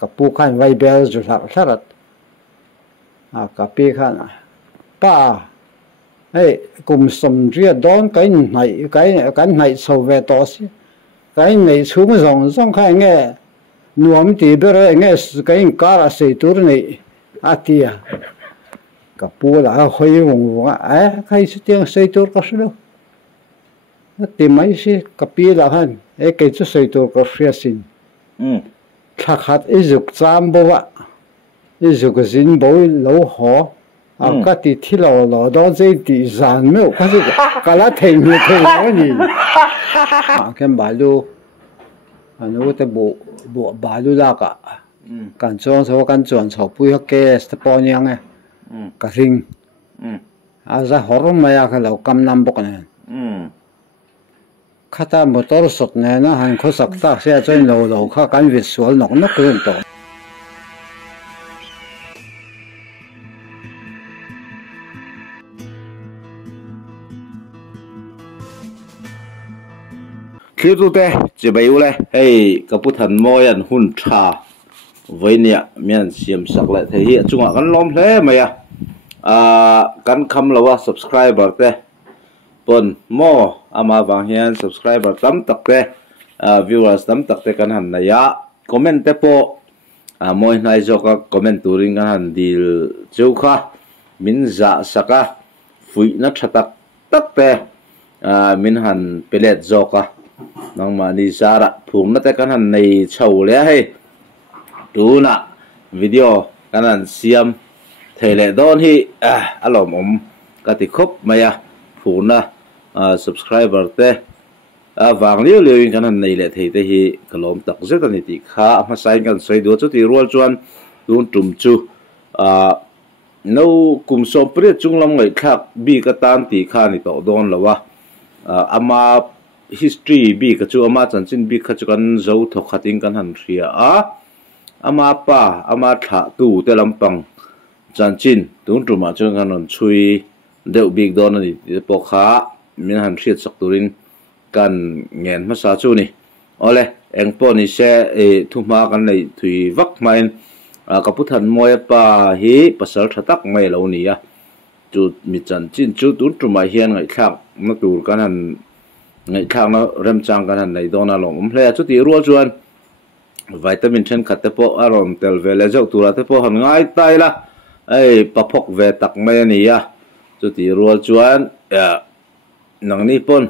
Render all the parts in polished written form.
กับปูขันไว้เบลจุดสลัดกับปีขันป้าเฮ้กลุ่มสมเรียดอนกันไหนโซเวตอสิกันไหนชุ่มส่งข้างเงี้ยนวมตีเบรเงี้ยกันการเสียตัวนี่อาทิตย์กับปูละคุยวงใครสุดยังเสียตัวก็สุดตีไม่ใช่กับปีละฮันใครจะเสียตัวก็เสียสินถ้าขัดจุกจามบัวจุกสินบัว老好ก็ติดที่เราต้องใจดีจานไม่ก็是ก็ละทิ้งนี่แค่บาลูอันนู้นแต่บาลูละก็การจวนเขาการจวนเขาปุยเขาแก่สปอนยังไงก็ทิ้งจะหอมมาอยากเรากำนำบกเนี่ยข้าตามอเตอร์สดเนี่ยนะหันเขาสักตาเสียใจเราข้าการวิสุวลนกเรื่องต่อคือตัวเต้จะไปอยู่เลยเฮ้ยกับผู้ทันมอยันหุ่นชาไว้เนี่ยมีอันเสียมสักเลยที่จุงกันล้อมเลยไหมกันคำเราว่า subscriber เต้ปนมออามาบางเฮียน subscriber ตั้มตักเต้ viewers ตั้มตักเต้กันหันนายะคอมเมนต์เต้ปอมอยนายจอกคอมเมนต์ตัวริงกันหันดีเจ้าค่ะมินจ่าสักฟุยนัดตักตักเต้มินหันเปเลตจอกนังมานิสาระภูมินัดกันหันในเช่าเลยให้ดูนะวิดีโอกันหันเสียมเทเลดอนที่อารมณ์กติคบมาอย่าภูมินะ subscriber เต้วางเลี้ยวกันหันในเละที่ที่กลมตักเจตันนิติข้ามาใส่กันใส่ดูจุดที่รัวจวนดูจุ่มจูนู้กุมสมเปรียจุงลำไงครับบีกตันตีข้านี่ต่อโดนแล้ววะอามา history บีกจูอามาจันจินบีกจูกันเจ้าทกขัดอิงกันหันเสียอามาป้าอามาถาตู้เตลำปังจันจินตุนจุมาจงกันหันช่วยเดือบีกโดนนี่ปกขามีหันเสียสักตุรินกันเงินมาสาจูนี่เอาเลยเอ็งปอนี่เสทุ่มมากันในถุยวักไม่กับผู้ทันมวยป้าฮีภาษาทัตักไม่เหล่านี้จุดมีจันจินจุดตุนจุมาเฮียนไงข้างมาตูกันหันไงข้างนะเริ่มจังกันหันในโดนอารมณ์เลยจุดที่รัวจวนวิตามินเช่นขัดเตปอารมณ์เตลเวลเจ้าตัวเตปหันง่ายตายละปะพกเวตักไม่นี่จุดที่รัวจวนหนังนี้ปน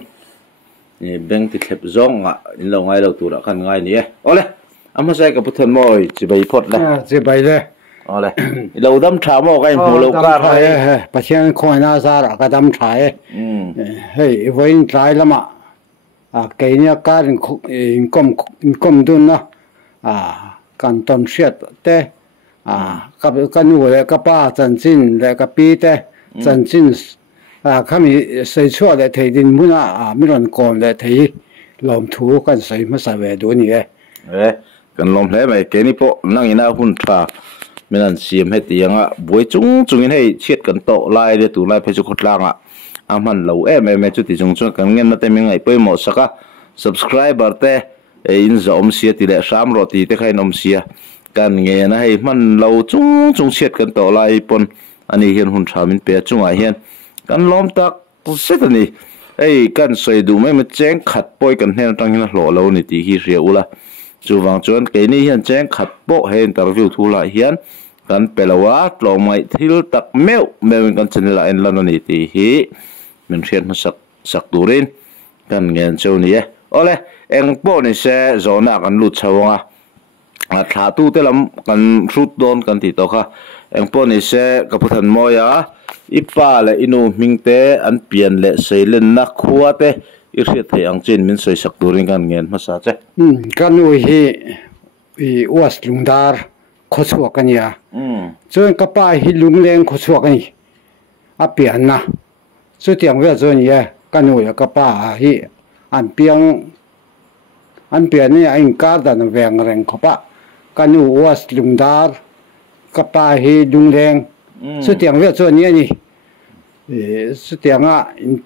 นี่แบงติดเล็บจ้องเราง่ายเราตัวละกันง่ายนี่เอาเลยอามาใส่กับพุทธมอยจะไปพดเลยจะไปเลยเอาเลยเราดำชามอกันหัวเราก้าไทยประเทศคอยน่าซาระก็ดำชายเฮ้ยวันใจละมาเกี่ยเนี่ยการก้มดุนนะการต้มเสียดเต้กับกันหัวเลยกับป้าจันจินเลยกับปีเต้จันจินข้ามีใส่ชั่วเลยที่ดินมุน่ะไม่รอนก่อนเลยที่ลมถูกันใส่มาใส่เวดูนี่กันลมเลยไหมเกี่ยนี่พอนั่งยินหุ่นฟ้าไม่นั่นเสียมให้เตียงบวยจุงให้เช็ดกันโตไล่เดือดตัวไล่เพชรขุดล่างมันเราไม่จุดที่จงกันเงินมาเต็มยังไงไปหมดสักsubscriber เต้อินจะอมเสียทีเดียว3 รตีเต้ใครนมเสียกันเงินให้มันเราจุงเช็ดกันโตไล่ปนอันนี้เห็นหุ่นชามินเปียจุงเห็นกันล้อมตักเสร็จนี่กันใส่ดูไม่มาแจ้งขัดป่วยกันเห็นตั้งนั้นหล่อเรานี่ตีขี้เสียวละจูวังจวนเกี่ยนี่เห็นแจ้งขัดโปะเห็นตาวิวทุละเห็นกันเปล่าว่าเราไม่ทิลตักแมวกันชนิดละเอ็นละนี่ตีฮีมันเขียนมาสักตัวเรนกันเงินเจ้านี่เอาเลยเอ็งโปะนี่เสจอนักกันลุดชาวงถ้าตู้เตลำกันสุดโดนกันติดต่อค่ะเอ็งโปะนี่เสกับผู้ทันมอยอีป้าและอินูมิงเตอันเปลี่ยนและใส่เล่นนักขัวเตอีเรียดให้อังจินมินใส่สักตัวเรื่องกันเงินมาซะเจ้กันอุ้ยวัสลุงดาร์ขดสวกันยาจนกับป้าฮิลุงเลงขดสวกันนี่เปลี่ยนนะสุดที่อย่างเวลาจนเนี่ยกันอุ้ยกับป้าฮิอันเปลี่ยนนี่อิงการดันแหวงแรงขบกันอุ้ยวัสลุงดาร์กับป้าฮิลุงเลงสุดที่อย่างเวลาจนเนี่ยนี่สุดที่อย่าง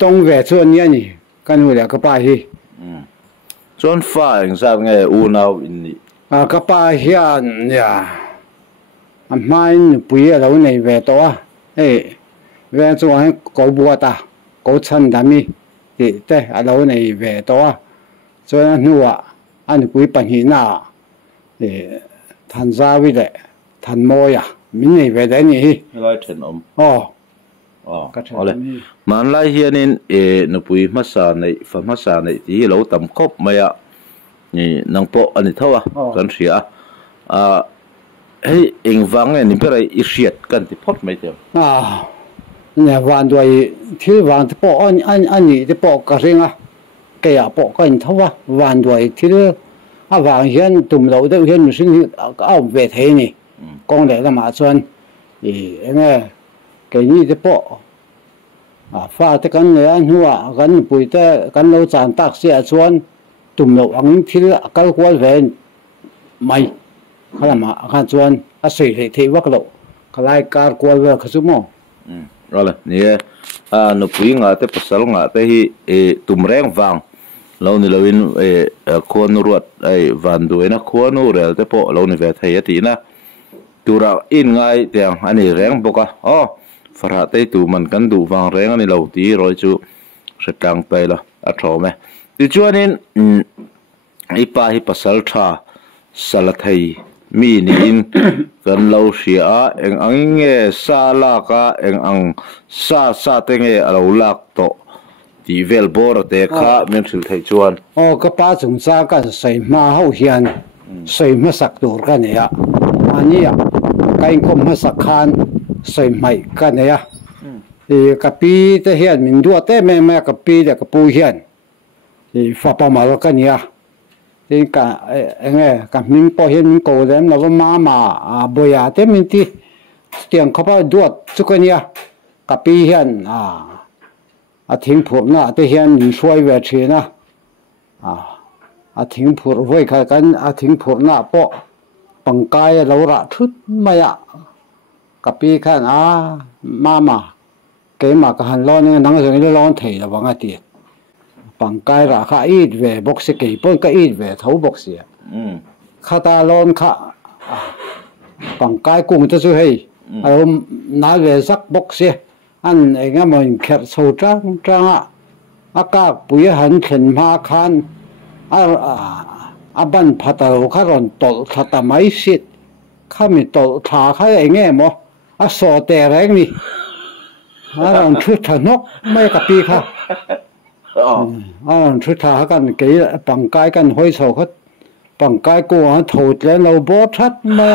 ต้องเวลาจนเนี่ยนี่กันอุ้ยกับป้าฮิจนฟ้าอย่างทราบไงอูนาวอินนี่ กะปาเฮียนเนี่ยไม่ปุยเราในเวตัวเวตัวให้กูบัวตากูชันดามีแต่เราในเวตัวส่วนนัวอันปุยปัญหาทันซาวิเดทันโมยมินในเวดนี่ร้อยเถินเลยมันไล่เฮียนินนปุยมาสาในฟามาสาในที่เราตำคบมานี่นางโปอันนี้เท่ากันเสียให้เองฟังนี่เป็นอะไรอิเสียดกันที่พบไม่เท่าเนี่ยวันด้วยที่วันที่โปอันนี้ที่โปกระเริงแกอยากโปกันเท่าวันด้วยที่วันเห็นตุ่มเราได้เห็นสิ่งที่เอาเวทีนี่กองเด็กละมาส่วนเนี่ยแกนี่ที่โปฟ้าที่กันเนี่ยหัวกันปุยแต่กันเราจานตักเสียส่วนตุ่มเราอันที่ก็ควรเว้นไม่เขาละมาขันส่วนอาศัยที่วักเราเขาไล่การควรเว้นขสุโมอะไรเนี่ยนปุยงาแต่ภาษาลงาแต่ที่ตุ่มแรงฟังเราเนี่ยเราวินควรรวดวันด้วยนะควรรู้แต่พอเราเนี่ยเวทีตีนะตัวเราอินไงแต่อันนี้แรงบอกฝรั่งแต่ตัวมันกันดูฟังแรงอันนี้เราตีร้อยจูสกังไปละอัฐอไหมที่จวนนี้อีป้าฮิปัสสัลชาสลัดไทยมีนินกันเราเสียเองอังเงซาลากาเองอังซาเตงเราลักโตที่เวลบอร์เตค่าเมืองสิลไทยจวนก็ป้าสงสารกันใส่มาเฮาเฮียนใส่มาสักตัวกันเนี่ยอันนี้ไก่คมมาสักคานใส่ไม่กันเนี่ยกับปีแต่เฮียนมินดัวแต่แม่กับปีเด็กกับปูเฮียนฟ้าปมาแล้วกันเนี่ยที่กันกับมินพอเห็นมินโกเดมแล้วก็มาบอยาแต่มินที่เตียงเขาพอดัวสุกันเนี่ยกับปีเฮียนทิ้งผูกนะแต่เฮียนช่วยเวทีนะทิ้งผูกไว้กันทิ้งผูกนะเพราะปังกายเราละทุดไม่กับปีขันมาเกมากันร้อนเนี่ยนั่งตรงนี้ร้อนถี่ระวังตีปังกายราคาอีดเวบ็อกซ์กี่ปนก็อีดเวเท่าบ็อกซ์ข้าตาร้อนข้าปังกายกุ้งจะช่วยเอาหน้าเวสักบ็อกซ์อันเองมันแค่สูตรจังอากาศปุยหันเข็นมาคันบันพัตโลข้ารอนตลทัตไม่สิทธิ์ข้ามีตลท่าข้าเองมั้งสอแต่แรงนี่อันชุดถนกไม่กับปีค่ะชุดท่ากันเกี่ยปังกายกันห้อยโซ่เขาปังกายกูถูดแล้วเราบอชัดมา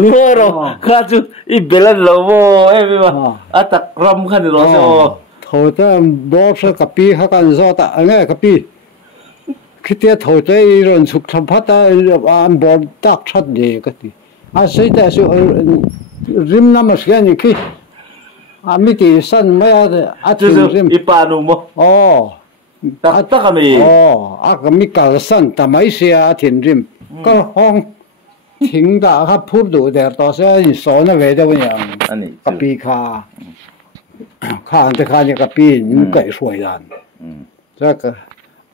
รู้หรอข้าจุดอีเบลล์เราโว้ไม่ว่าตักรำขันหรอโซ่ถูดแล้วบอชัดกับปีเขากันโซ่ตะไงกับปีคิดว่าถูดแล้วรอนสุขสัมผัสอันบอลตักชัดดีกันทีใช่แต่สุริมน้ำมันเสียนี่คือมิติสั้นไม่จุดริมอีปานุโมตักมีก็มีการสั่นแต่ไม่เสียถิ่นริมก็ห้องทิ้งด่าครับพูดดูแต่ต่อเสียสอนเวทวันอย่างกับปีข้าอันแต่ข้าเนี่ยกับปีนี่ก็สวยดันแล้วก็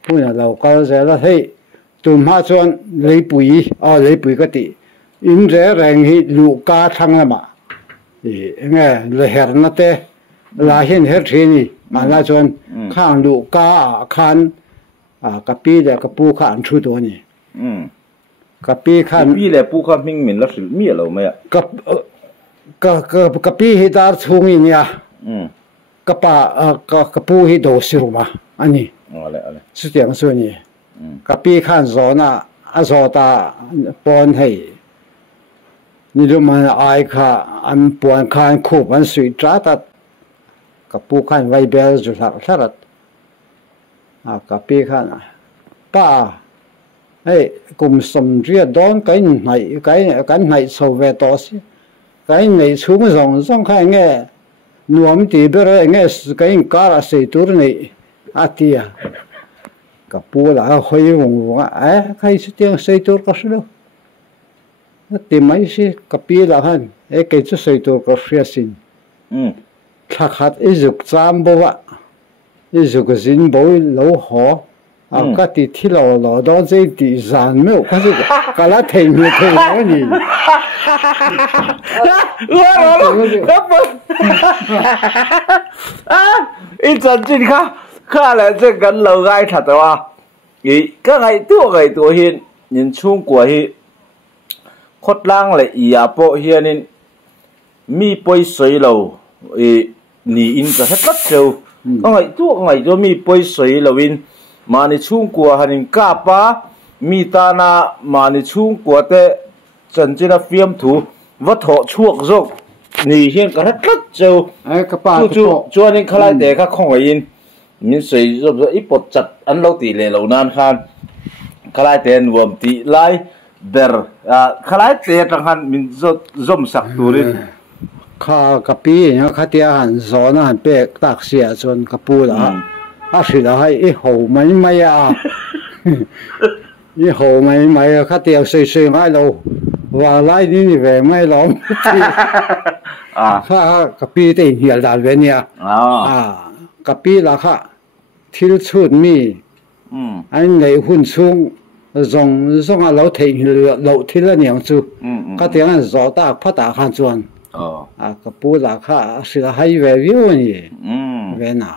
พูดอย่างเราก็เสียแล้วให้ตุ่มมาส่วนเลยปุ๋ยก็ติอินเร่แรงให้ลูกกาทั้งละมาเนี่ยเลยเห็นนะเต้ลาเห็นทีนี่มาละส่วนข้างลูกกาคันกับปีเด็กกับปูขันชุดตัวนี่กับปีขันปีเด็กปูขันมิ่งเหม็นแล้วสิมีอะไรไหมกับปีฮิตาร์ทุ่งเนี่ยกับปูฮิโดสิรุมาอันนี้อะไรสุดอย่างส่วนนี้กับปีขันโซน่ะโซตาปอนให้นี่ดูมันไอ้ข้าอันปวนขันคูบมันสุดจ้าตัดกับปูขันไว้เบลจุดสลัดกับปีขันป้ากลุ่มสมเรียดอนกันไหนโซเวตอสิกันไหนชุ่มส่งข้างเงี้ยหนุ่มตีเบรเงี้ยกันการเสียตัวนี่อาทิตย์กับปูละหอยวงใครสุดยังเสียตัวก็สุดตีไม่ใช่กับปีละหันใครจะเสียตัวก็เสียสินถ้าขัดอิจุกจามบัวอิจุกสินบัวเหลาหัว ก็ติที่เราดอนใจติจานไม่ก็สิกะละเทงนี่ครับอีจันจินค่ะข้าแหละจะกันเราไงถัดว่าอีก็ไงตัวเห็นยินชุ่งกว่าฮีคดล่างเลยอีอาโปเฮียนินมีปอยสวยเรานี่อินก็ทัดเจ้าก็ไงตัวมีปอยสวยเราวินมาในชุ่งกว่าหันกาปามีตานามาในชุ่งกว่าแต่จันจินาฟิล์มถูวัดถอช่วงจกนี่เฮียนก็ทัดเจ้าไอ้กระป๋าจวนนี่ขลายแต่ข้าของไว้ยินมีสวยจบอีปดจัดอันเราตีเลยเรานานคันขลายแต่รวมตีไล่เดอร์ขลายแต่ทางหันมีจมสักตัวนี้ข้ากะปีเนี่ยข้าเตียหันสอนหันเปกตักเสียจนกระปูละสิละให้อีโหไม่อีโหไม่ข้าเตียเซ่ไม่เราว่าไล่นี่แหวไม่ล้อมข้ากะปีเต็งเหี่ยดานเวเนี่ยกะปีละค่ะทิลชุดมีอันไหนหุ่นสูงส่งเราเทงเราทิลเหนียงจูก็เตียงจอตาพัตาขันจวนกะปูละค่ะสิละให้แววิวนี่เวน่ะ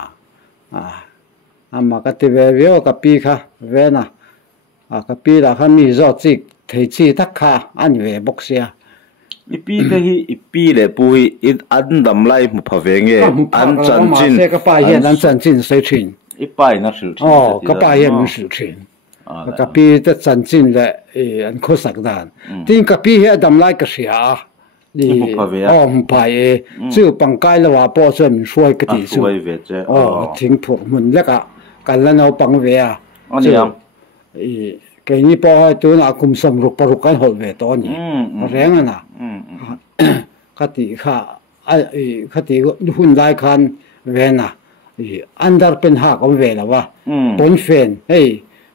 มากะติแววิวกะปีค่ะเวน่ะกะปีละค่ะมีจอจิกเทจีตักค่ะอันเวบกเสียอีปีเตฮีอีปีเลยปุยอันดำไล่มุพเวงเงอันจันจินก็ป้ายเห็นอันจันจินเสียชินอีป้ายนั่นสิก็ป้ายเห็นมันสิชินก็ปีแต่จันจินเลยอันโคสักดานทิ้งก็ปีเห็นดำไล่ก็เสียมุพเวมุพายชื่อปังไกลละว่าป้อส่วนช่วยก็ดีช่วยเวจทิ้งพวกมันแล้วก็กันแล้วเอาปังเวียอันนี้แกนี่พอตัวน่ะคุมสมรุปรุกันหดเวตอนนี้แรงน่ะคติค่ะคติหุ่นได้คันเวน่ะอันดับเป็นหากเวแล้วว่าปนเฟนเฮ้ย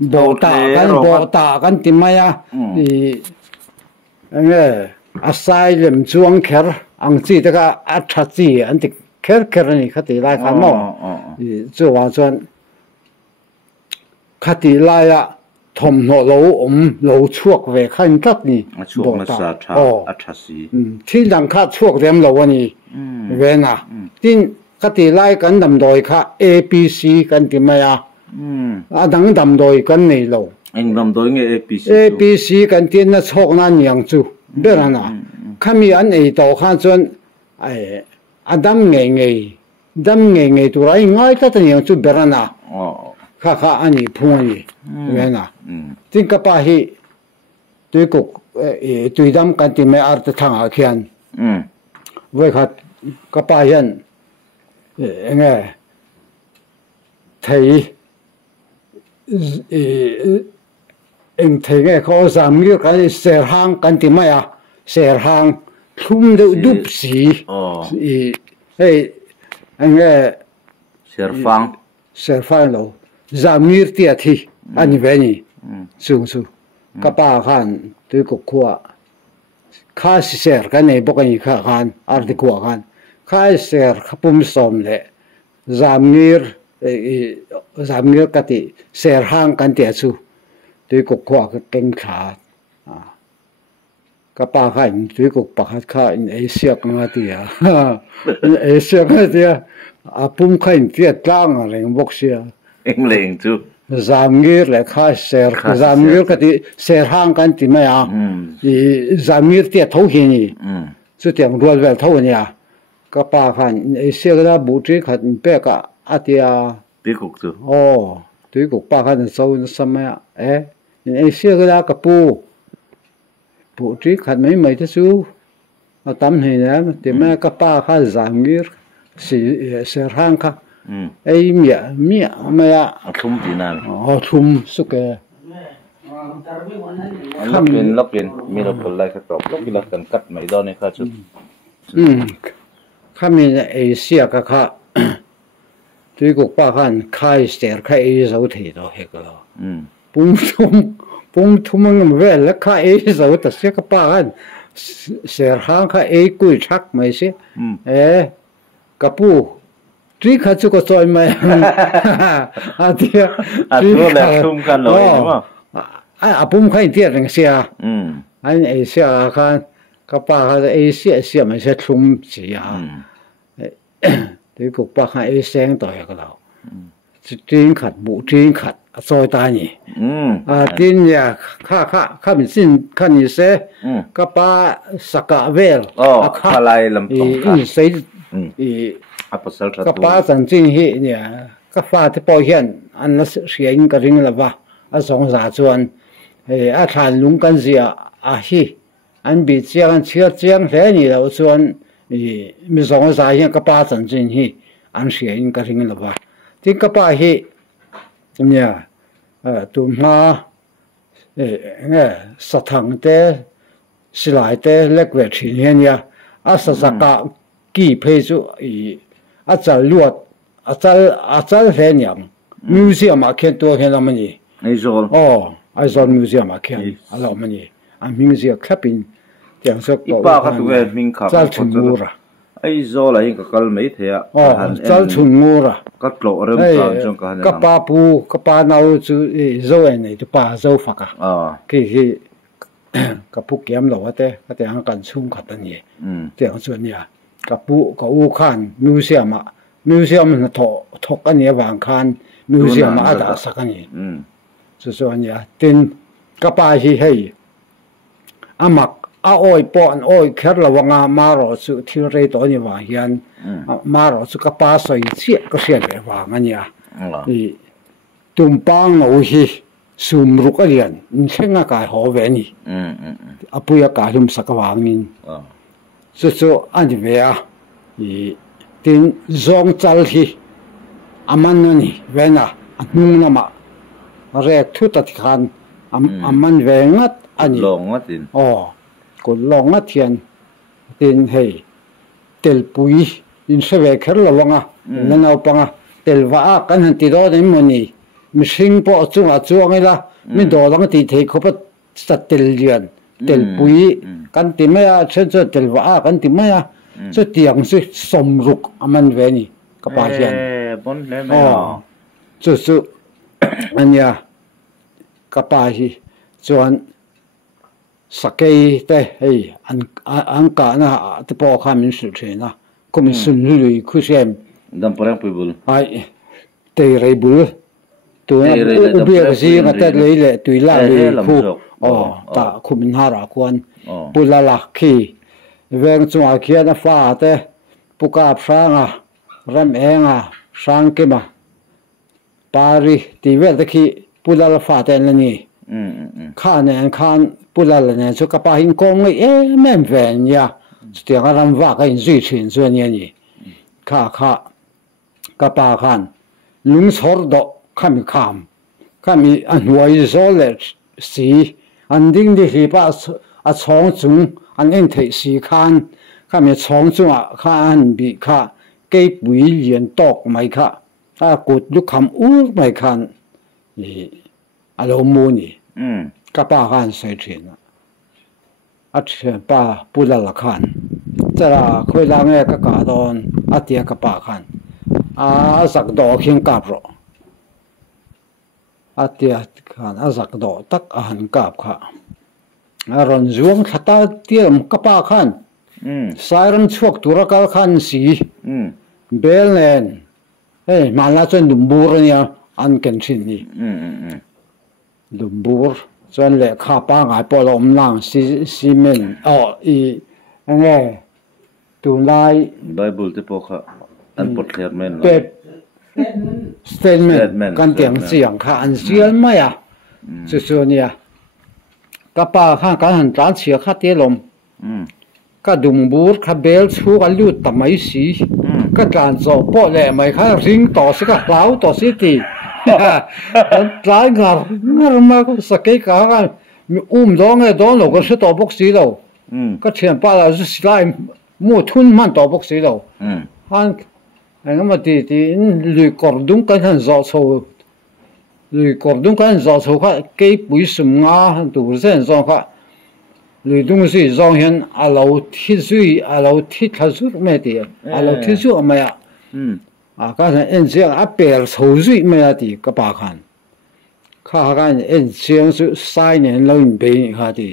โบตากันติมายะอาศัยเล่มจวงแคร์อังจีตก็อัดชัดจีอันติแคร์นี่คติได้คันมั้งจะว่าส่วนคติได้อะทมโนเราช่วงเวขันตัดนี่ช่วงนั้นอัชสีที่ดังข้าช่วงเรียมเราวันนี้เวน่ะที่คติไล่กันดำโดยค่ะ APC กันที่มาดังดำโดยกันนี่เราดำโดยไง APC กันที่น่ะช่วงนั้นยังจู่เดือนน่ะข้ามีอันไอ้ต่อข้าจนดำเงยตัวไรง่ายก็ต้องยังจู่เดือนน่ะข้าอันนี้พูดนี่เว้ยนะถึงกับป้าฮีตัวกุตัวดำกันที่ไม่อาจจะทางอาเขียนเว้ยครับกับป้ายันไงไทยไงเขาสามีกันเสียหางกันที่ไม่เสียหางทุ่มดุบสีเฮ้ยไงเสียฟังเราจามีร์ที่อาทิอันนี้เวนี่สูงกับป้าขันตัวกุขวาข้าเสียกันในบุกนี้ข้าขันอาร์ติขวาขันข้าเสียขปุ่มสมเลยจามีร์กันที่เสียห่างกันที่สูตัวกุขวาก็เก่งขากับป้าขันตัวกุป้าขันเอเชียกันมาที่เอเชียกันที่ปุ่มขันที่กลางอะไรบุกเสียเล่งจูจามเกลือเลยข้าเสียจามเกลือก็ที่เสียห่างกันที่ไม่จามเกลือที่ทุ่งหินสุดที่มันรัวเวลทุ่งเนี่ยก็ป้าขันเอเชียก็ได้บุตรขันเป๊กอะอาทิตย์ตีกุกจูตีกุกป้าขันโซ่สมัยเอเชียก็ได้กับปูบุตรขันไม่ที่สู้เอาตั้มเห็นนะที่แม่ก็ป้าขันจามเกลือเสียห่างค่ะไอ้เมียไม่ทุ่มที่นั่นทุ่มสุกล็อกเป็นมีเราผลไล่กระตอบล็อกกินกันกัดไม่ได้เนี่ยครับชุดข้ามีเอเชียก็ค่ะตัวกุกป้าขันค่ายเสียค่ายเอเชียที่เราเห็นก็ปุ่มทุ่มมันเวลแล้วค่ายเอเชียแต่เสียก็ป้าขันเสียห่างค่ายเอกุยชักไม่ใช่กระปู tri kha chu ko choi mai atia atro le thum kan lo ma apum khai tia reng sia an Asia khan ka pa ha Asia mai se thum chi ya te ko pa kha Asia to ya ka lo tin khat bu tin khat choi ta ni tin ya kha min sin khan ni se ka pa saka vel kha lai lam tong kha sei apasal ka pa chan chin hi nia ka fa te po hian an la siain ka ring la wa a song za chuan a than lung kan zia a hi an bi chiang chiang hle ni lo chuan mi song za hian ka pa chan chin hi an siain ka ring la wa tin ka pa hi nia tu ma sa thang te silai te lekwe thin hian ya a sa ka ki phe chu a chal luat a chal hle nyam museum a khen to hen amani aizol aizol museum a khen alo mani a museum khapin tiang sok pa kha tu ve ming kha chal chungura aizol a ka kal mai thea chal chungura ka tlo ram chang ka han ka pa pu ka pa nau chu zo nei tu pa zo faka ki ka pu kem lo ate ka te ang kan chung khat ani tiang chu nia ka pu ka u khan museum na thok ani wang khan museum a da sakani chu ania tin ka pa hi hei amak a oi pon oi kher lawanga maro chu thil rei to ni wa hian maro chu ka pa soi chi ka sia le wa ngania i tumpang no hi sumru ka lian thenga ka ho ve ni apuya ka hum sakawangin chu ani ve a i tin zong chal hi aman ni vena anung na ma re thu ta khan aman ve ngat ani longatin ko longa thian tin hei tel pui in se ve kher lawanga nanau panga tel wa kan han ti do ni moni mishing po chuanga la mi do lang ti thei khopa sa tel lian tel pui kan ti maya che tel wa kan ti maya chu tiang se somruk aman ve ni ka pa hian bon le ma chu ania ka pa hi chuan sakei te hei an ka na te po kha min su thena komi sun lui khu sem dam parang pibul ai te rei bul tu na ubi zi nga te le tu la le khu ta khumin hara kwan pulala khi veng chunga khia na fa te puka franga ram enga sang ke ma pari ti vel te khi pulala fa te ni khan khan pulala ne chu ka pa hin kong e mem ven ya tiang ram wa ka in zui chin chuan ni kha ka pa khan lung chhor do khami an huai zo le si an ding di hi pa a chong chung an en thei si khan khami chong chung a khan bi kha ke pui lian tok mai kha a kut lu kham u mai khan ni alo mu ni ka pa khan sai thin a thian pa pulala khan chara khoi la nge ka don atia ka pa khan a zak do khing kap ro atia khan a zak do tak a han kap kha a ron zuang thata tiam ka pa khan sairam chuak tura kal khan si belnen mala chen dumbur nia an ken thin ni dumbur chuan le kha pa ngai polom lang si men i nge tu lai bible te po kha an pot kher men statement kan tiang chiang kha an sial maya chu nia ka pa kha kan han tran chia kha te lom ka dumbur kha bel chu ka lut tamai si ka tran zo po le mai kha ring to si ka hlau to si ti trai ngar ma sakai ka mi dong e don lo ko se to box si lo ka thian pa la su slai mo thun man to box si lo han anh mà thì lười cọp đúng cái thằng gió sâu lười cọp đúng cái thằng gió sâu khác cái bụi sum ngã đủ sen gió khác lười đúng cái gió hiện à lâu thiết suy à lâu thiết thật suốt mấy tiền à lâu thiết suốt mấy à ก็เอ็นเสียงเปลสูสุไม่ได้ก็ปากันข้ากันเอ็นเสียงสุใส่เนี่ยเราเป็นข้าดี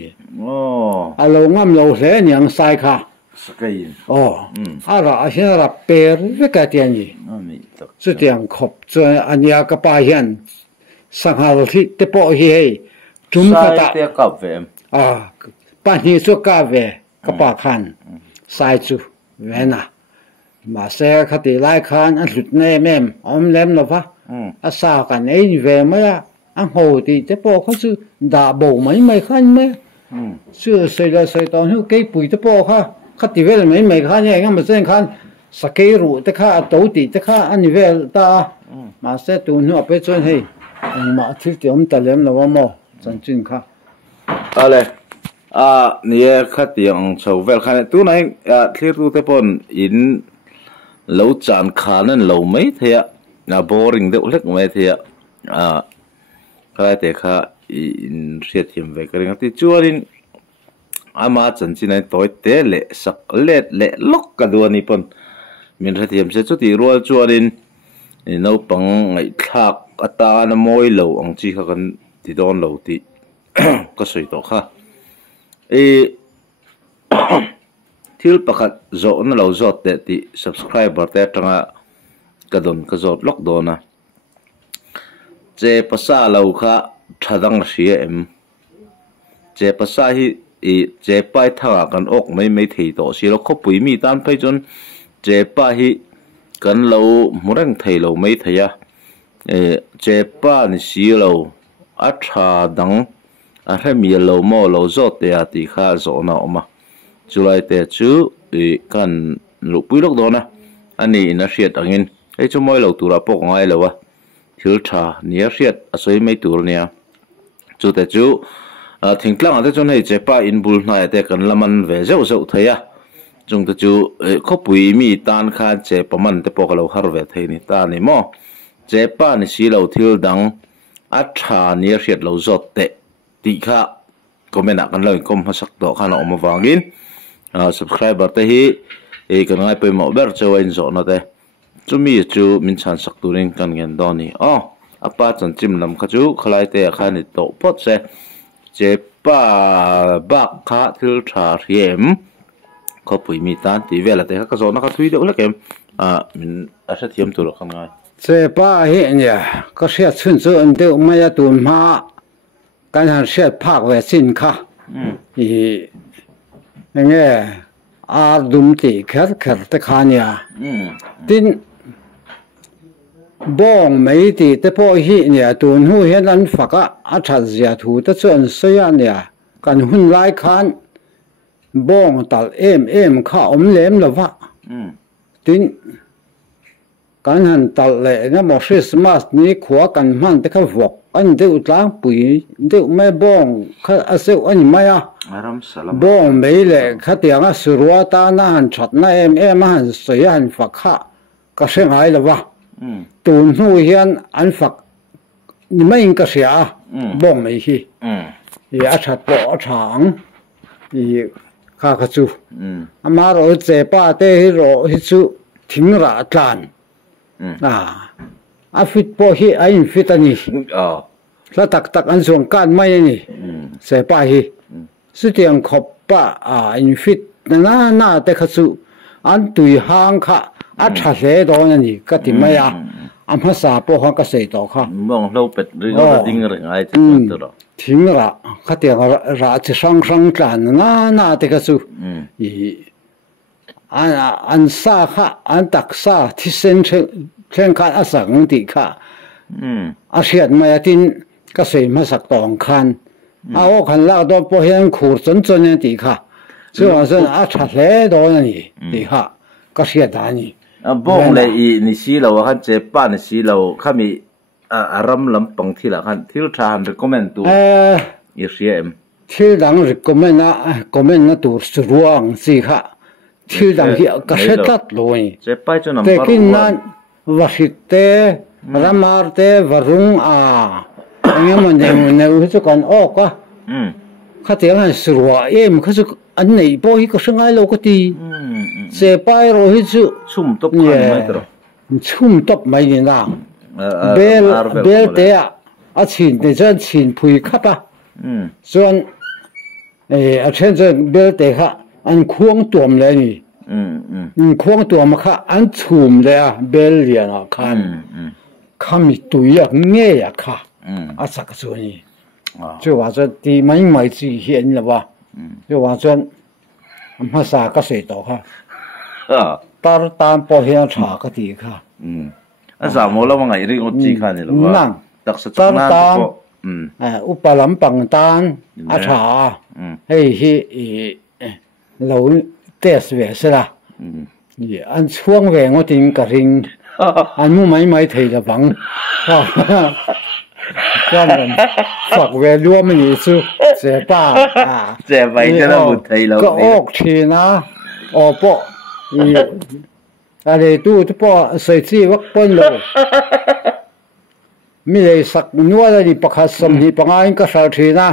เรางั้นเราเสียยังใส่ข้าสกายเราเสียเราเปลไม่กระเทียนนี่สุดยังขบจนอันนี้ก็ปาเห็นสังหารที่เตปอเฮจุ่มกระตาปานนี้สุกาเวก็ปากันใส่จุเวน่ะมาเสียคดีไล่คันอันสุดแน่แม่อมเล็มหรอวะสาวกันไอ้เวมาอันโหดีเตปอเขาซื้อด่าโบไม่คันไหมซื้อใส่ละใส่ตอนนี้เก็บปุ๋ยเตปอค่ะคดีเวลไม่คันยังงั้นมาเส้นคันสเกรูแต่ข้าตัวตีแต่ข้าอันนี้เวลตามาเสียตัวนี้เอาไปจนให้มาที่เดี๋ยวมันแต่เล็มหรอวะหมอจันจินค่ะอะไรนี่คดีของชาวเวลคันตัวไหนที่รู้แต่ปนอินlâu chán khá nên lâu mấy thế ạ boring đậu lắc mấy thế ạ cái thế khá xét hiểm về cái này thì chúa đi mà chân chỉ này tối té lệ sắc lệ lóc cả đua này pon mình xét hiểm sẽ chút thì rồi chúa đi nấu bằng ngày khác ta nó môi lâu ông chỉ cần thì đón lâu thì có sợi tóc ha til pakat zo na lo zot te ti subscriber te tanga kadon ka zot lok do na che pasa lo kha thadang ria em che pasa hi che pai tha kan ok mai thei to si lo khopui mi tan phai chon che pa hi kan lo murang thei lo mai thaya che pa ni si lo a tha dang a remi lo mo lo zot te ati kha zo na oma July te chu kan lu pui lok do na ani na riat angin ei chu moi lo tura pok ngai lo wa thil tha nia riat asoi mai tur nia chu te chu thingtlang ate chon hei chepa in bul hnai te kan laman ve zeu zeu thaya chung te chu khopui mi tan khan che paman te pok lo har ve thei ni ta ni mo chepa ni si lo thil dang a tha nia riat lo zot te ti kha comment kan lo kom hasak to khan om wangin subscriber te hi kan ngai pe mo ber chawain zo na te chumi chu min chan sak turing kan gen doni apa chan chim lam kha chu khalai te kha ni to pot se che pa bak kha thil tha riem ko pui mi tan ti vela te ka zo na ka thui de ula kem min a sa thiam tu lo kan ngai che pa hi nya ka sia chun chu an de ma ya tu ma kan han sia phak ve sin kha nghe đúng thì khát tất cả nhà tin bong mấy thì tất bộ hi nhà tuần hu hiện anh phật á chặt giả thủ tất chuyện xây nhà cần hun lại khan bong tal em khá lém là vậy tin cần hành tal lệ nó một Christmas ní khóa cần mang tất cả vật anh đều lãng bụi đều mấy bong khá áo anh mấy bong mấy lệ khá tiếng á sửa ta na hành chặt na em hành sấy hành phật khá cái sinh hải là vậy tuần hu hiện anh phật mấy cái gì bong mấy hi ya chặt bỏ trắng khá cái chú mà rồi chế ba thế rồi chú thỉnh ra tràn fit po hi ai fit ani la tak an song kan mai ni se pa hi su tiang khop pa in fit na te khasu an tui hang kha a tha le do ni ka ti mai am ha sa po ha ka sei to kha mong lo pet ri ga ding ri ngai te to ro thing ra kha te ra che sang tlan na te khasu i an sa kha an tak sa thi sen chen khan a sang ti kha a hiat mai tin ka sei ma sak tong khan a o khan la do po hian khur chon chon ti kha chu a tha hle do ni ti kha ka hiat da ni bong le i ni si lo khan che pa ni si lo khami aram lam pang thila khan thil tha han recommend tu i riem thil dang recommend na tur suruang si kha thil dang hi ka hetat loi che pa chu number tekin nan wasite ramarte varung engem ne u chu kan o ka kha te han surwa em kha chu an nei bo hi ka sangai lo ka ti se pai ro hi chu chum top khan mai tro ชุ่มตบไม่นี่นะเบลเตะอาชินในเจ้าชินพุยครับอ่ะส่วนเช่นเช่นเบลเตะค่ะอันควงตัวมันเลยนี่ควงตัวมันค่ะอันชุ่มเลยอ่ะเบลเลียนอ่ะข้ามีตุยอ่ะเงี้ยค่ะสักส่วนนี้就话说地没没自现了吧就话说ภาษาก็เสตอค่ะตามปอเฮียชาก็ดีค่ะอันสามโมแล้วว่าไงเรื่องจีค่ะนี่หรอว่าตักสตนานอุปลัมปังตานอาชาให้เราเตสเวสละอันช่วงแหวงว่าติงกระริงอันมู่ไม่เทละบังก็มันฝักเวลัวมันอยู่สู้เสียป้าเสียไปจะแล้วบุตรไทยเราก็ออกทีนะออกปะอะไรตู้ที่ปะใส่ซีวักปนเลยมีเลยสักนัวเลยประคัดสมหีปังไงก็สาวทีนะ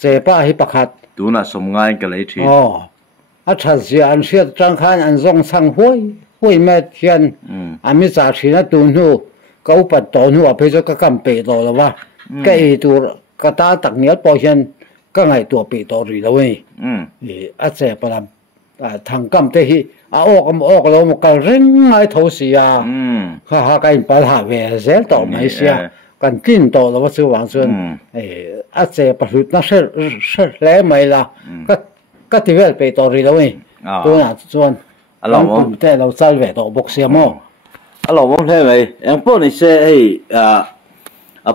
เสียป้าให้ประคัดดูน่ะสมงานกันเลยทีอาชัดเสียอันเสียจังขันอันทรงสังห้วยแม่เทียนอันมีจ่าทีนะตูนูก็อุปตอหัวเพชรก็กำเปตัวแล้วว่าก็ตัวกตาตักเนี้ยปอเช่นก็ไงตัวเปตัวรีแล้วเว้ยอาเสพลำทางกำเตหิออกแล้วมันก็เร่งไม่ทศยาข้ากันปัญหาเวเซลต่อไม่เสียกันกินต่อแล้วว่าซื้อวางส่วนอาเสพผุดน่าเชื่อแล้วไม่ละก็ที่เวลเปตัวรีแล้วเว้ยตัวน่ะส่วนแต่เราใส่เวตัวบกเสียมั้งเราบอกให้ไหมอย่างพวกนี้เช่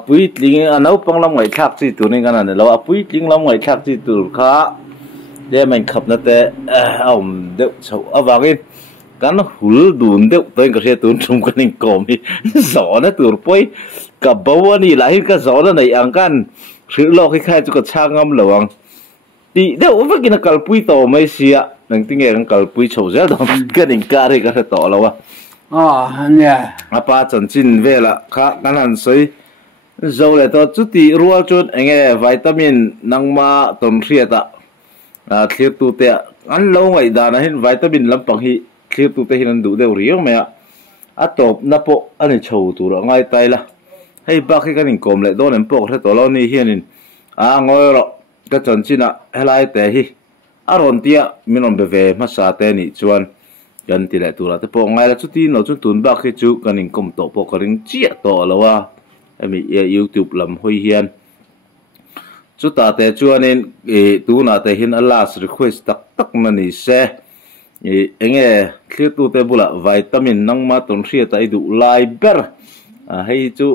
ปุยลิงอันนั้นปังลำไงทักสิตัวนี้กันนะเราปุยลิงลำไงทักสิตัวข้าเดี๋ยวมันขับนั่นแต่เอาเดี๋ยวชาวว่ากันกันหุ่นดูนเดี๋ยวตัวเองก็เสียตัวชมกันเองก็มีสอนนะตัวปุยกับบ่าวนี่หลายก็สอนในอังกันซื้อโลกให้ใครจะก็ช่างงามระวังดีเดี๋ยวว่ากินกัลปุยต่อไม่เสียนั่งติ้งเองกัลปุยโฉบเสียต่อกันเองการให้กันต่อแล้ววะเนี่ยป้าจันจินเวละค่ะกันหันใส่เจ้าเลยตัวจุดที่รัวจุดเองวิตามินนังมาต้นเสียตะเคลียร์ตัวเตะอันเราไว้ดานะเห็นวิตามินลำปังฮีเคลียร์ตัวเตะเห็นดูเดี๋ยวเรียงไหมอ่ะตบนับปะอันนี้โชว์ตัวง่ายตายละให้บ้าแค่กันกลมเลยโดนนั่นปกให้ตัวเรานี่เฮียนินงอยละก็จันจินะให้ไล่แต่ฮีอารมณ์เตี้ยมีน้องเบเวมาสาเตนี่ชวนกันทีละตัวละแต่พอไงล่ะจุดที่เราจุดตุนบ้าแค่จุกันกลมโตพอกันเจี๊ยโตแล้วว่ามีYouTube ลำห้อยเฮียนจุดตาแต่จวนนี้ตัวน่าแต่เห็น Allah's request ตักนั่นนี่เสียเองคือตัวแต่บุละวิตามินนั่งมาต้นเสียแต่ดูไลเบอร์ให้จู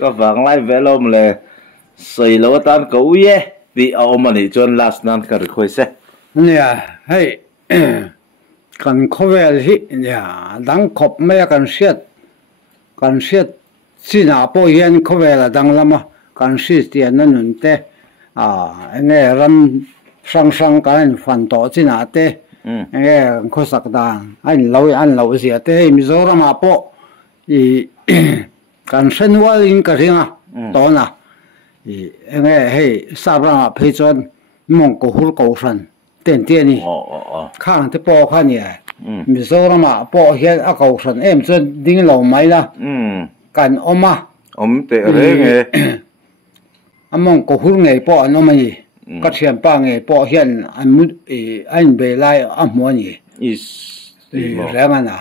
ก็ฟังไลเบอร์ลมเลยใส่แล้วตันก็อุ้ยที่เอามันนี่จน last นั่นก็ request เนี่ยให้กันเขาเวลที่เนี่ยดังขบไม่กันเสียสินาปอยเห็นเขาเวลดังละมากันเสียเตียนนั่นนู่นเตเนี่ยรำสังกันฟันโตสินาเตเนี่ยเขาสักดานอันเราเสียเตมิโซรามาปอกันเส้นว่าลิงกระทิงตอนน่ะเนี่ยให้ทราบว่าเพจนมองกูหูกูฟันเต้นนี่ข้างที่ปอข้าเนี่ยมิโซรามาปอเห็นกูฟันจนดิ้งเราไม่ละกันอมเตะเรื่องไงมองกูหูไงปอน้องมันก็เชียนป้าไงปอเห็นอันมุดอันเบลายมัวนี่แรงนะ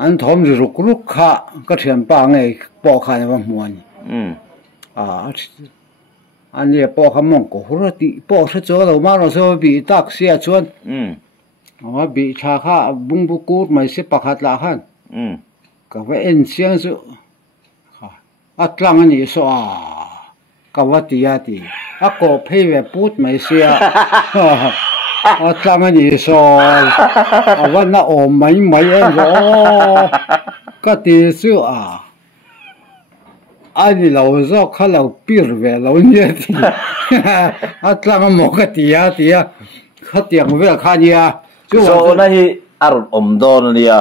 อันทอมรุกข้าก็เชียนป้าไงปอข้าในว่ามัวนี่อันนี้ปอขมองกูหูตีปอเจ้าเรามาเราจะบีตักเสียชวนบีชาข้าบุ้งบุกูดไม่เสียปากหัดละขันก็ว่าเสียงสุอัตลังนี่สุก็ว่าตีก็เพ่แบบพูดไม่เสียอัตลังนี่สุว่าน่าโอไม่ก็ตีสุอันนี้เราจะข้าเราปีร์เวเราเนี่ยที่อัตลังมันก็ตีข้าเตียงเวลข้าเนี่ยโซนั่นอารมณ์ดอนเนี่ย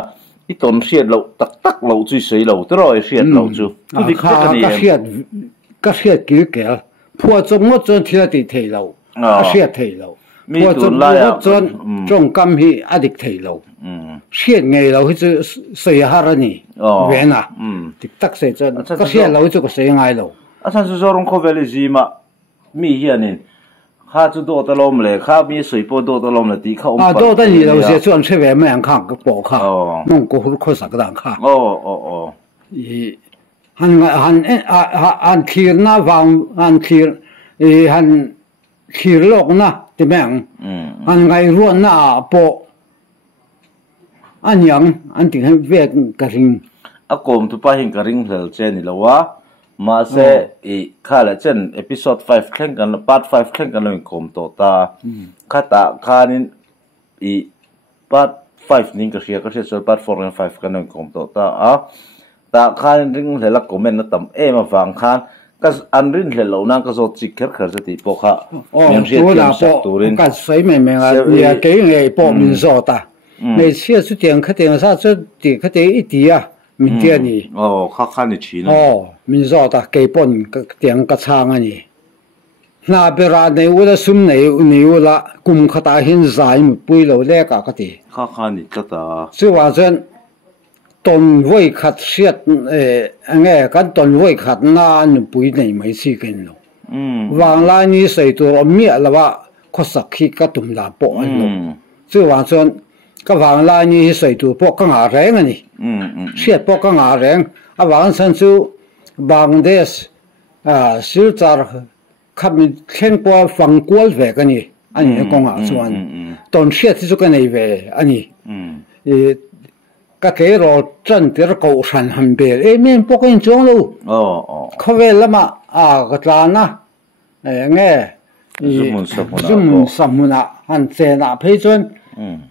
ที่ต้นเสียเราตักเราจุยเสียเราตลอดเสียเราจุที่ข้าก็เสียกี่แก่พวกจงหมดจนที่เราตีเทเราเสียเทเรา มีตุนไล่จนจงกำฮีอดิกเทโลเชียดไงเราที่เสียหารนี่เวียนอ่ะติดตักเสียจนก็เชียดเราที่ก็เสียไงเราอาจารย์สุจรงเขาเวลิจีมามีเฮียนี่ข้าจะโดดตะลมเลยข้ามี水波โดดตะลมเลยที่เขาโดดแต่นี่เราเสียส่วนเชื่อแม่งข้างก็ปอกข้างนุ่งกูคนสักด่างข้างหันขีร์นะฟังหันขีร์หันขีร์โลกนะที่แม่งหันไงร้วนนะปออันยังอันที่ให้เวกกระริงอากมทุปะหิงกระริงเหลเจนี่ละวะมาเซข้าละเช่นเอพิโซด5แข่งกันพาร์ท5แข่งกันเลยกมโตตาข้าตาข้านี่พาร์ท5นี่ก็เชียส่วนพาร์ท4และ5กันเลยกมโตตาตาข้าริงเหลละคอมเมนต์นะตำมาฟังข้าก็อันริงเหลนั่งก็โซจิกเคิร์สติปข้ายังเชียร์ตัวริงก็ใส่แม่ๆอ่ะเนี่ยเก่งไอ้ปอมินโซตาไม่เชื่อสุดยังเขาเตียงซะสุดที่เขาเตียงอีดีอ่ะมีเดียนี่ข้านี่ชี้นะมินโซตาเก็บปนก็เตียงกระช่างอันนี้น่าเปราในอุลซุมในนิวละกุมขตาหินใจมุดปุยเราแลกก็ตีข้านี่ก็ตาซึ่งว่าจนตนไว้ขัดเสียดไงกันตนไว้ขัดนานปุยในไม่ซีกันหรอกวางลายนี้ใส่ตัวเมียแล้วว่าข้อสักขีก็ตุ่มลาปอันหรอกซึ่งว่าจนก็วางลายนี้ใส่ตัวพวกก็หาแรงอันนี้เสียดพวกก็หาแรงวางสันสูบางเดสสิลจาร์ขับมีเข่งปวดฟังกวลเวกันนี่อันนี้ก็งาส่วนตอนเสียดที่สุดกันในเวอันนี้ก็เกี่ยวจันทร์ก็ฉันหันเบลเมียนพวกอินจงลูเขาเวลมาก็ตานะไงจุ่มสมุนหันเสนาเพจน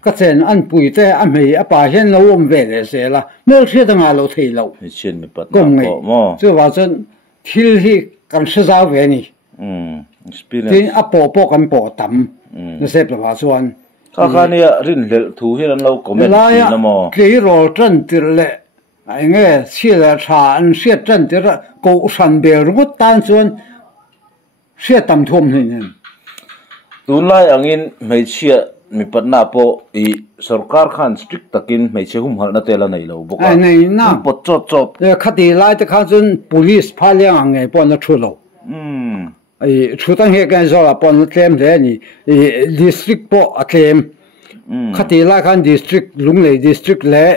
ก็เซนอันปุยแต่อันไม่ป่าเห็นเราวมเวลเสียละเมื่อเชื่อตั้งเราทีเราก็ไม่จะว่าจนที่ที่กันศึกษาเวนี่ที่อปอกันปอต่ำนี่เสพว่าส่วนข้านี่รินถูเห็นเราก็ไม่ดีนะมอกี่โรจันติละไอ้เงี้ยเสียชาอันเสียจันติละกูสันเบลรุดตานส่วนเสียต่ำทุ่มนี่ตุนไล่อังอินไม่เชื่อมีปัญหาพอสรการขันสตริกตะกินไม่เชื่อหุ่มหันนั่นเตลันไหนเราบอกว่าไงนะปดจดคดีไล่ตะขันจน police พาเลี้ยงไงปอนนัดชุดเราชุดตั้งเหตุการณ์ส่วนปอนนัดเต็มเลยนี่district ปอเต็มคดีไล่ขัน district ลุงเลย district เลย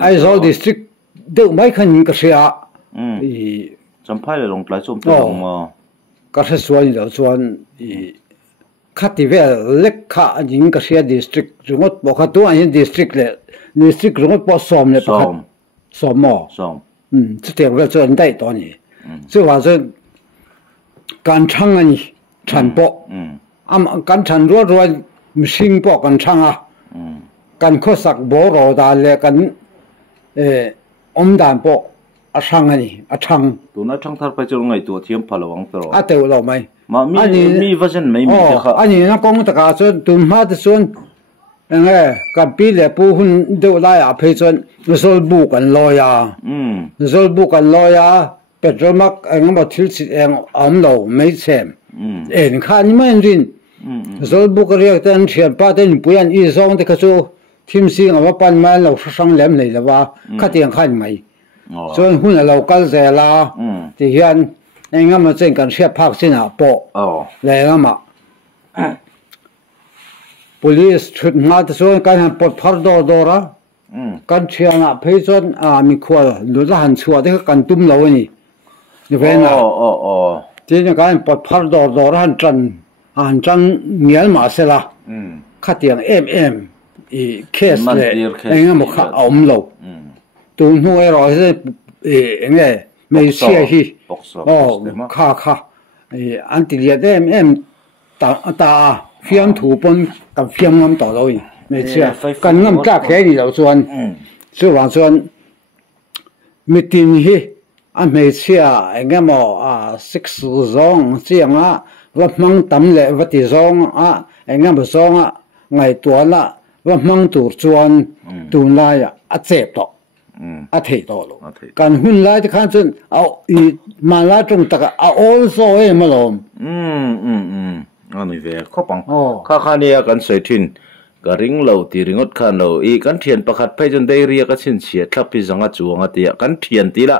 ไอ้โซ district เด็กไม่ขันก็เสียจำพ่ายเลยลงปลายส้มตัวลงมาก็是ส่วนเดียวส่วนคดีเวลเล็กข้ายิงก็เสีย district รุงบอกข้าตัวอัน district เลย district รุงปอสอมเลยปะสอมหมอจะเทียบกับส่วนได้ตอนนี้ซึ่งว่าจะการช่างอันนี้ฉันปอการฉันรัวๆมิสิงปอการช่างการข้อสักโบรอดาเลยกันด่านปอช่างอันนี้ช่างตัวนั้นช่างทัดไปจะลงไงตัวเทียมพลวังตลอดเต๋อเราไหมมีเวอร์ชันไม่มีครับอันนี้นะกองตะการส่วนตุ่มมาส่วนยังไงกับปีเล่ปูหุ่นเดือดได้เพจส่วนโซลบุกันลอยโซลบุกันลอยเป็ดรมักเองมาทิลสิเองเราไม่เช่นข้านี่ไม่รินโซลบุกเรียกแต่เชียนป้าเต็นปุยันอีซองที่เขาสู้ทีมซิงเอาว่าปันมาเราสั่งเล่มเลยแล้วว่าข้าเตียงข้าไม่ส่วนหุ่นเราก็เสียละที่เฮียนเองมาเจนกันเชียพักสินะปอแล้วมาpolice ชุดมาที่ส่วนการปลดพัดดอระการเชียร์นะเพจส่วนมีขวดหรือหันชัวที่กันตุ้มเราเนี่ยนี่เป็นนะที่นี่การปลดพัดดอระหันจันเงี้ยมาเสละขัดเตียงอีเคสเลยเองมาข้าเอาเราตุ้มหัวเราใช่เงี้ยไม่เชื่อที่ข้าอันที่เรียกตาเฟียมถูปนกับเฟียมน้ำต่อเราอีกไม่เชื่อกันน้ำกล้าแค่นี้เราส่วนว่าส่วนมีตินฮีอันไม่เชื่อเงี้ยมั้ง6 zong เสียงว่ามังตั้มเลยว่าที่zongเงี้ยมั้งzongไงตัวละว่ามังตัวส่วนตัวลายเจ็บต่อเทต่อลงการหุ่นลายที่ข้างจนเอามาลาจงตะกะเอาโอโซเอมาลม ani ve kho pang kha khania kan seitin ka ring lo ti ringot khan lo I kan thian pakhat phai jon dei ria ka chin chia thlapi zanga chuanga tia kan thian ti la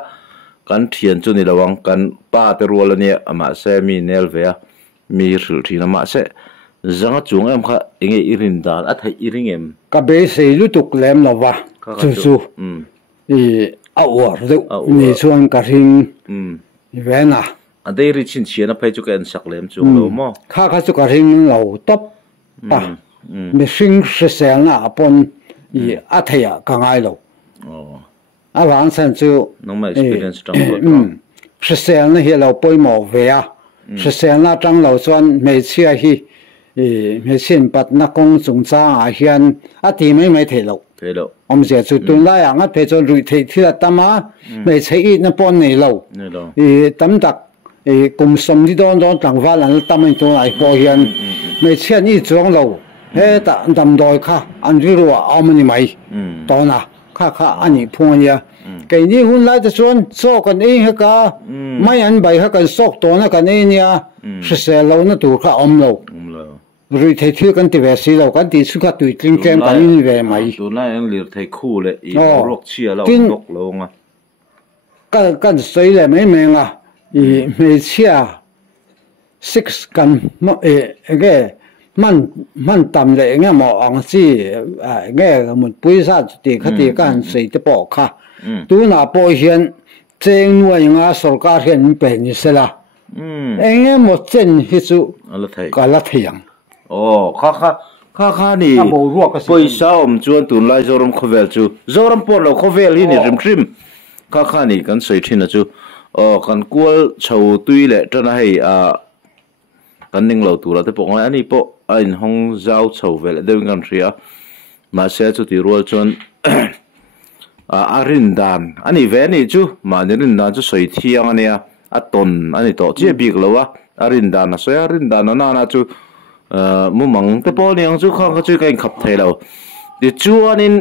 kan thian chu ni lawang kan pa te rol ani ama se mi nel ve mi ril thina ma se zanga chung em kha enge irin dal a thai iring em ka be sei lu tuk lem lawa chu I awar de ni chuan ka ring vena a dei ri chin chiana phai chu kan sak lem chung lo mo kha chu ka ring lo top pa me sing se sel na apon I a thaya ka ngai lo a lang san chu no my experience tang se sel na hi lo poi mo ve a se sel na tang lo chuan me chia hi me sin pat na kong chung cha a hian a ti mai thelo om se chu tun la yang a the chu rui thei thila tama me chei na pon nei lo tam tak kum som ni don tang wa lan tamai to ai po hian me chia ni chuang lo he ta dam doi kha an ri ro amani mai to na kha ani phon ya cái ní hun lai ta chuan so kan ei ha ka mai an bai ha kan sok to na kan ei nia se lo na tur kha om lo rui thei thil kan ti ve si lo kan ti chu kha tui tling kem kan ni ve mai tu na ang lir thei khu le I rok chia lo dok lo nga kan sei le mai me nga I me chia 6 kan ge man tam le nga mo ang si ge mun pui sa ti kha ti kan sei te po kha tu na po hian cheng nuai nga sarkar hian pe ni sela enge mo chen hi chu ka la thiang kha ni poi sa om chuan tun lai zoram khovel chu zoram por lo khovel hi ni rim trim kha ni kan sei thina chu kan kual chho tui le tana hei kan ning lo tu la te po ngai ani po ain hong zau chho vel de ngan ria ma se chu ti rol chon arin dan ani ve ni chu ma rin dan chu soi thiang ania aton ani to che big lowa arin dan so arin dan na chu mu mang te po niang chu kha chu kai khap thai lo ti chuanin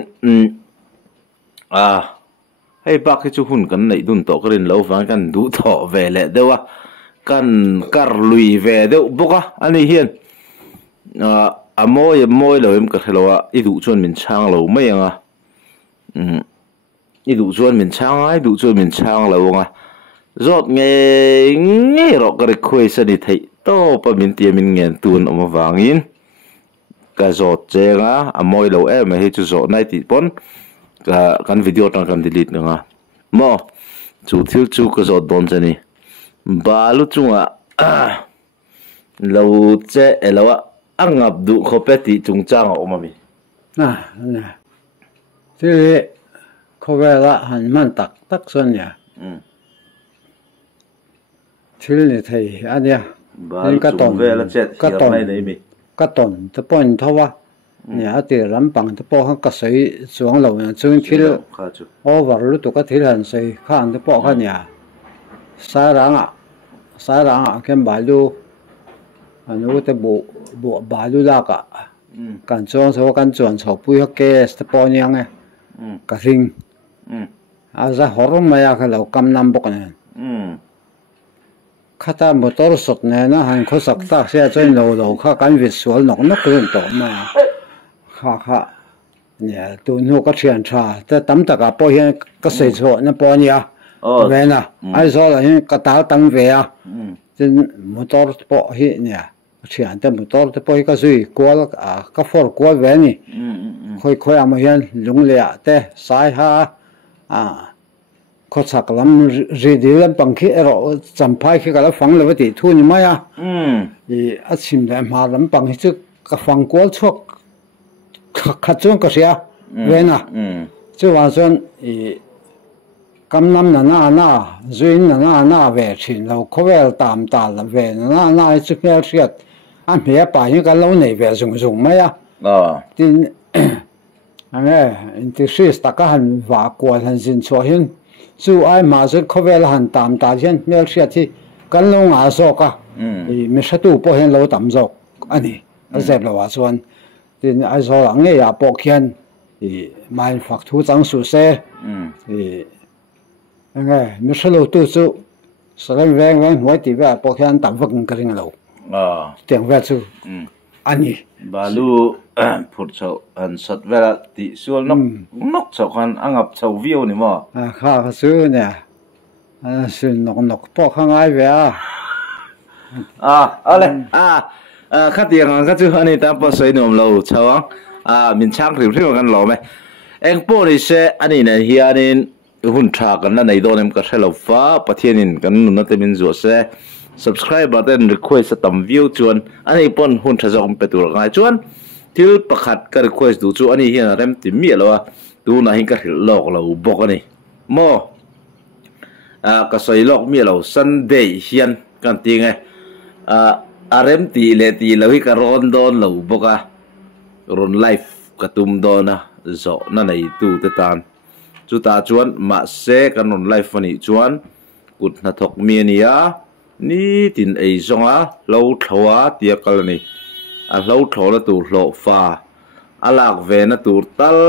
hei ba ki chu hun kan nei dun to karin lo wa kan du tho ve le dewa kan kar lui ve de boka ani hian moi lo em ka helowa I du chuan min chang lo mai anga I du chuan min chang ai du chuan min chang lo nga zot nge ro ka request ani thei to pa min ti min ngen tun om wangin ka zot chenga moi lo em he chu zo nai ti pon kan video tang kan delete nga mo chu thil chu ka zot don chani balu chunga lo che elawa angap du khopeti chungchang omami thế khowela han man tak son ya thil ni thei ania ka ton vela chet mai nei mi ka ton te pon thawa nia ati ram pang te po han ka sei chuang lo na chung thil over lu to ka thil han sei khan te po kha nia saranga kem balu anu te bo balu la ka kan chuang so kan chuan chho pui ha ke te po niang e ka ring aza horum maya ka lo kam nam bok ne khata motor sot ne na han kho sak ta se choi lo kha kan visual nok nok ren to ma kha ne tu no ka thian tha te tam ta ka po hian ka sei cho na po nia ve na ai zo la hin ka ta tang ve a tin motor po hi nia thian te motor te po hi ka zui kwal ka for kwal ve ni khoi ama hian lung le te sai ha khó sạc lắm gì đi làm bằng khi ở chăm phai khi cả là phẳng là vậy thì thu như mấy à thì ở chim lại mà làm bằng khi chứ cái phẳng quá chuộc khát chuông cái gì à vậy nè chứ hoàn toàn thì cam năm là na duyên là na về chuyện lâu khó về tạm là về na chứ nghe chuyện anh biết bài những cái lâu này về dùng mấy à thì anh ấy thì suy tất cả hành và quan hành sinh cho hiện chú ai mà sẽ khó về là hành tạm hiện nghe chuyện thì cái lâu ngã số cả thì mình sẽ tu bổ hiện lâu tạm số anh ấy ở dẹp là hoàn toàn thì ai số là nghe ya bổ hiện thì mai phát thu tăng số xe thì anh ấy mình sẽ lâu tu chú sau đó veng mỗi tí về bổ hiện tạm vật cái gì lâu tiang ve chu ani balu phut chau an sat vera ti sual nok chau khan angap chau view ni mo kha su ne sun nok po khangai ve ale kha tiang kha chu ani ta po sei nom lo chawang min chang thrim kan lo me eng po ni se ani na hianin hun tha kan na nei donem ka thelo fa pathianin kan nu na te min zo se subscribe button request tam view chuan ani pon hun tha jong petur ngai chuan til pakhat ka request du chu ani hian rem ti mi lo tu na hin ka hil lok lo bok ani mo ka soi lok mi lo Sunday hian kan ti nge rem ti le ti lo hi ka ron don lo boka ron life ka tum dona zo na nei tu te tan chu ta chuan ma se kan ron life ani chuan kut na thok mi ania ni tin ei zonga lo thlowa tia kalani a lo thlola tu hlo fa alak ve na tur tal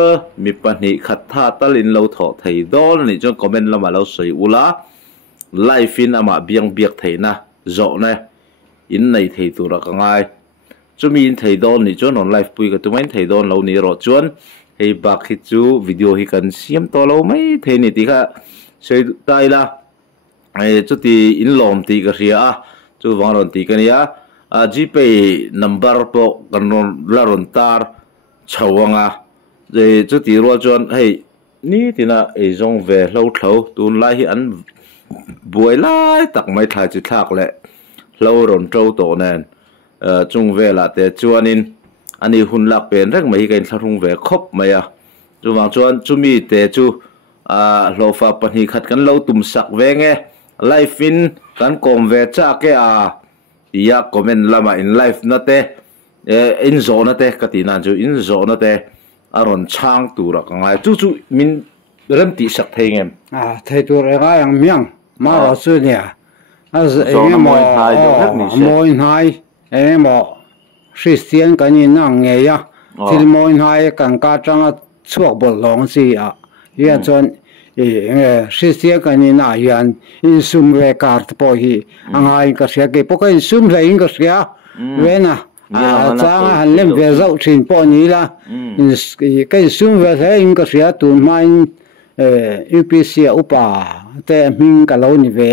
mi pani khatha talin lo tho thei dol ni chon comment lama lo sei ula life in ama biang biak theina zo ne in nei thei tur ka ngai chumi in thei dol ni chon on life pui ka tumain thei don lo ni ro chuan hei bak hi chu video hi kan siam to lo mai thei ni ti kha sei tai la chu ti in lom ti ka ria chu wangron ti ka nia gpay number po kanon laron tar chawanga je chu ti ro chuan hei ni tina e jong ve hlo thlo tun lai hi an buai lai tak mai thai chi thak le hlo ron tro to nen chung ve la te chuanin ani hun lak pen rek mai kain thlung ve khop maya chu wang chuan chumi te chu hlo fa pani khat kan lo tum sak ve nge life in kan kom ve cha ke ya comment lama in life na te in zone te katina chu in zone te aron chang tu ra ngai chu min rem ti sak thengem thei tu ra yang miang ma ro chu nia as moi nai mo Christian kan in nang nge ya til moi nai kan ka chang chuak bol long si ya chon Christian kan in yan in sum ve kart po hi angai ka sia ke po kan sum le in ka sia vena chang han lem ve zau thin po ni la kan sum ve he in ka sia tu mai UPC upa te min ka lo ni ve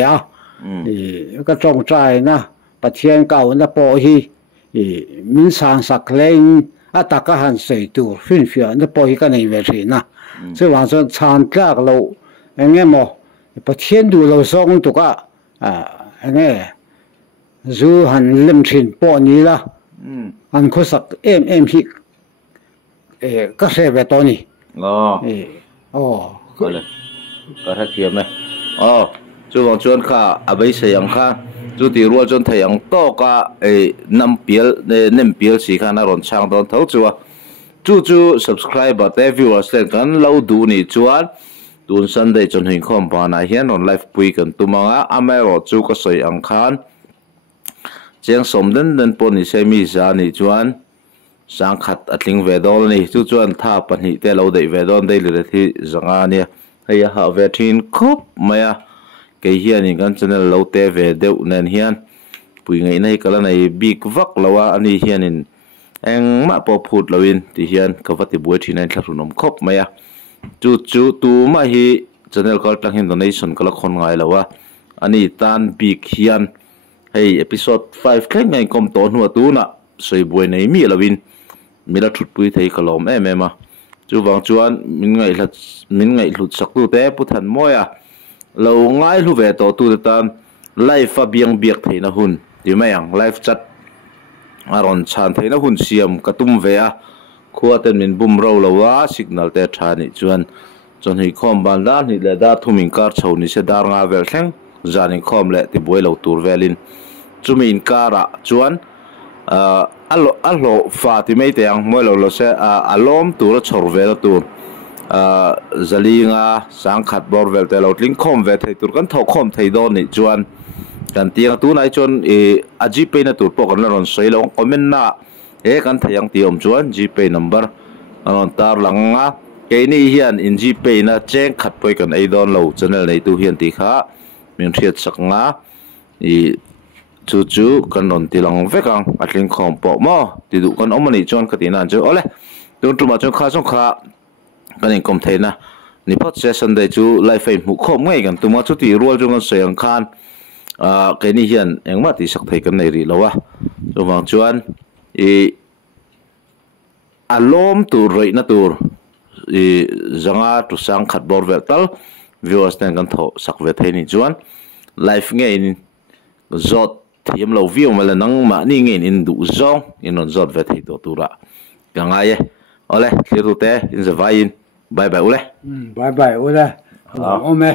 ka chong chai na pathian ka na po hi min sang sak lein ataka han sei tu fin fia na po hi ka nei ve ri na se wa so chan tlak lo enge mo pathian du lo song tu ka enge zu han lem thin po ni la an kho sak em hi ka se ve to ni kale ka tha thiam me chu wang chuan kha abai sayang kha chu ti rual chon thayang to ka nem piel si kha na ron chang don tho chu subscriber te viewers ten kan lo du ni chuan tun Sunday chon hin khom pa na hian on live pui kan tumanga amero chu ka soi ang khan cheng som den pon ni se mi za ni chuan sang khat atling ve dol ni chu chuan tha pani te lo dei ve don dei le thi zanga ni heya ha ve thin khop maya ke hian in kan channel lo te ve deu nen hian pui ngai nei kala nei big vak lawa ani hian in eng ma po phut lawin ti hian kawati buai thinain thlarun khop maya chu tu ma hi channel kal tang hin donation kala khon ngai lawa ani tan big hian hei episode 5 kleng ngai kom to nu tu na soi buai nei mi lawin mila thut pui thei kalom em chu wang chuan min ngai hlut sak tu te puthan moya lo ngai lu ve to tu tan life a biang biak theina hun ti mayang life chat aron chan theina hun siam katum ve khuaten min bum ro lawa signal te thani chuan chon hi khom ban da ni le da thumin kar chho ni se dar nga vel thleng zanin khom le ti boi lo tur velin chumin kara chuan alo fa ti mei te ang moi lo se alom tur chhor vel tu zalinga sang khat bor vel te lo tling khom ve thei tur kan tho khom thei don ni chuan kan tiang tu nai chon gpay na tur po kan ron sei lo comment na kan thayang ti om chuan gpay number anon tar langa ke ni hian in gpay na cheng khat poi kan ei don lo channel nei tu hian ti kha min thiat sak nga chu kan non tilang vekang atling khom po mo ti du kan omani chon katina chu ole tu tu ma chu kha song kha kan in kom theina ni pot session dai chu live fame mu khom ngai kan tu ma chu ti rual chu kan seng khan ke ni hian engma ti sak thei kan nei ri lawa chu wang chuan alom tu roi na tur zanga tu sang khat bor vel tal viewers ten kan tho sak ve thei ni chuan live nge in zot thiam lo view mala nang ma ni nge in du zong in on zot ve thei to tura gangaye ole thliru te in zavain bye bye ole bye bye ole ome